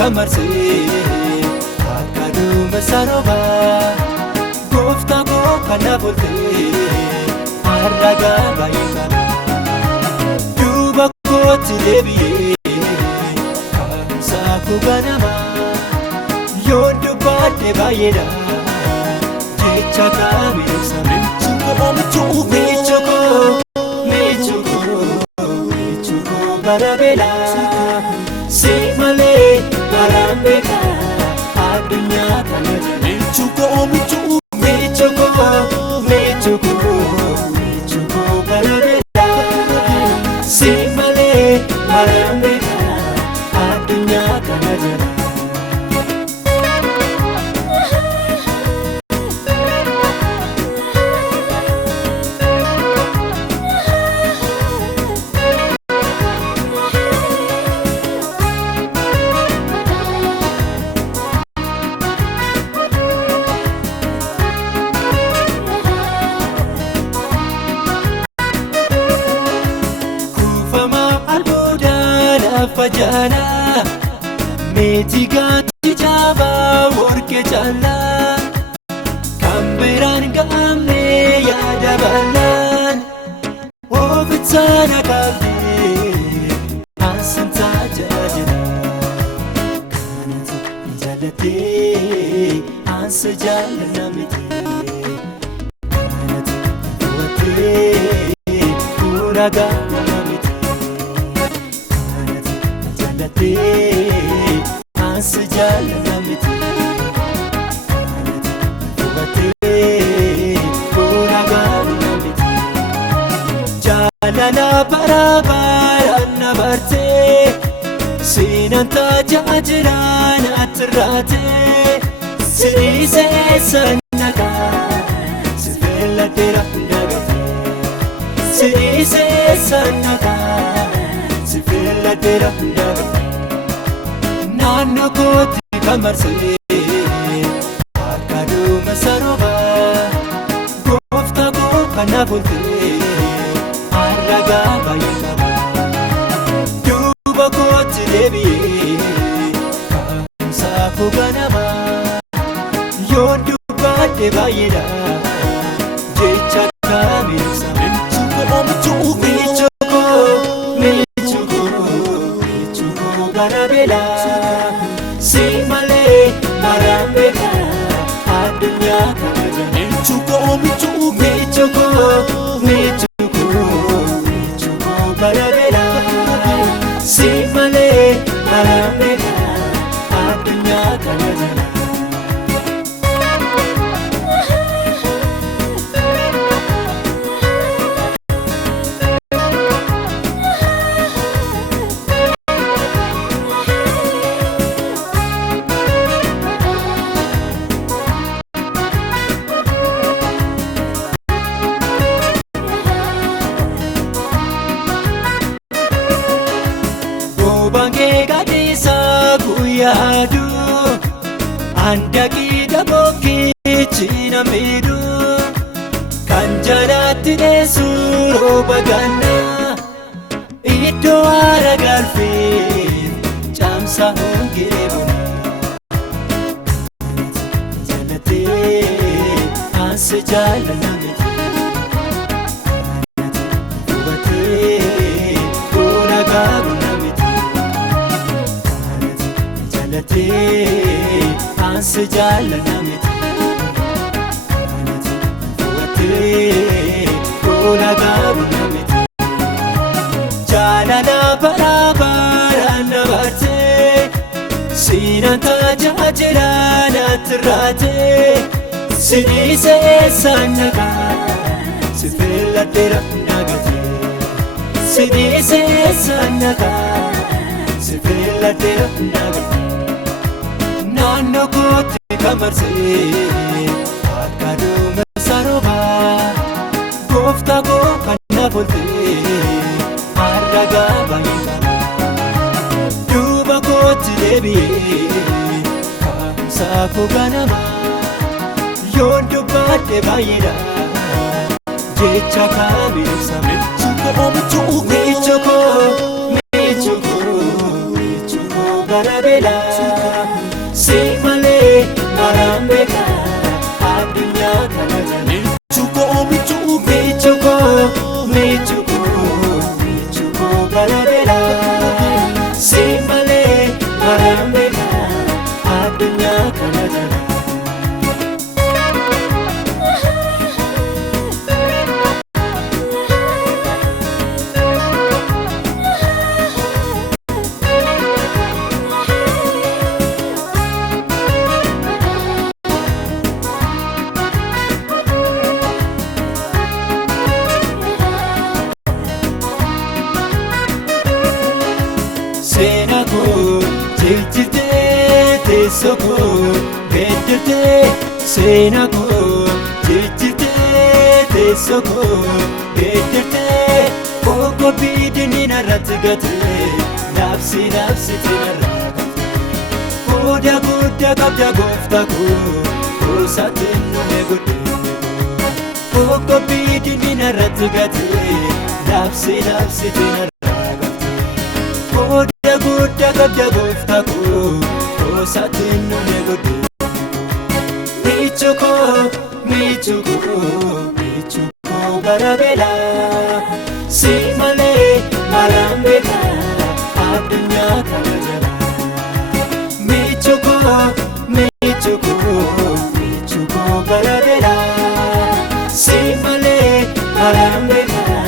kamarsee akkaduma sarobaa gooftaa koo kana bultee harragaa baay'ee duuba kootti deebi'ee kaa'umsaa koo ganamaa yoon dubbaadhe baay'eedha jecha kaamiidhagsa michukoo barabeelaa si malee baraan beekaa addunyaa kana michukoo barabeelaa si malee baraan beekaa addunyaa kana jira. Fajana meetii gaati jaabaa warqee caalaa kan biraan ga'amne yaada bal'aan ofiisaana qabdee ansan tajaajila kanatti jaallattee ansa jaalladha miti kanatti hubattee uragaa ansa jaalladha miti hubattee uragaa miti jaalala barabaraan na bartee siinan tajaajila natti irraatee sinisee sannakaa si filladheera dagatee sinisee sannakaa si filladheera dagatee. Naannoo kootti kamarsee akkaduma sarobaa gooftaa koo kana bultee harragaa baay'ee qaba duuba kootti deebi'ee kaa'umsaa koo ganamaa yoon dubbaadhe baay'eedha jecha kaamiidhagsa michukoo barabeelaa si malee baraan beekaa addunyaa kana jira. Michukoo barabeelaa si malee baraan beekaa addunyaa kana jira. Bangee gadhiisa guyyaadu handaqii dhabookee cina miidhu kan jalaatti dheessu rooba gannaa iddoo aara galfee caamsa hongee buna jaallattee ansa jaalladha miti hubattee uragaa ansa jaalladha miti hubattee uragaa miti jaalala barabaraan na bartee siinan tajaajila natti irraatee sinisee sannakaa si filladheera dagatee sinisee sannakaa si filladheera dagatee. Naannoo kootti kamarsee akkaduma sarobaa gooftaa koo kana bultee harragaa baay'ee qaba duuba kootti deebi'ee kaa'umsaa koo ganamaa yoon dubbaadhe baay'eedha jecha kaamiidhagsa michukoo barabeelaa barabeera si malee maraan beeka addunyaa kana jala. Seenaa koo jijjiirtee teessoo koo geeddartee seenaa koo jijjiirtee teessoo koo geeddartee qoqqobbii diinni narratti gatee naabsitee narraa gaftee qooda guddaa qabda gooftaa koo goosaatiin nume guddee qoqqobbii diinni narratti gatee naabsitee narraa gaftee qooda guddaa qabda gooftaa koo goosaatiin nume guddee. Michuu koo barabeera si malee maraan beeka addunyaa kana jala. Michuu koo barabeera si malee maraan beeka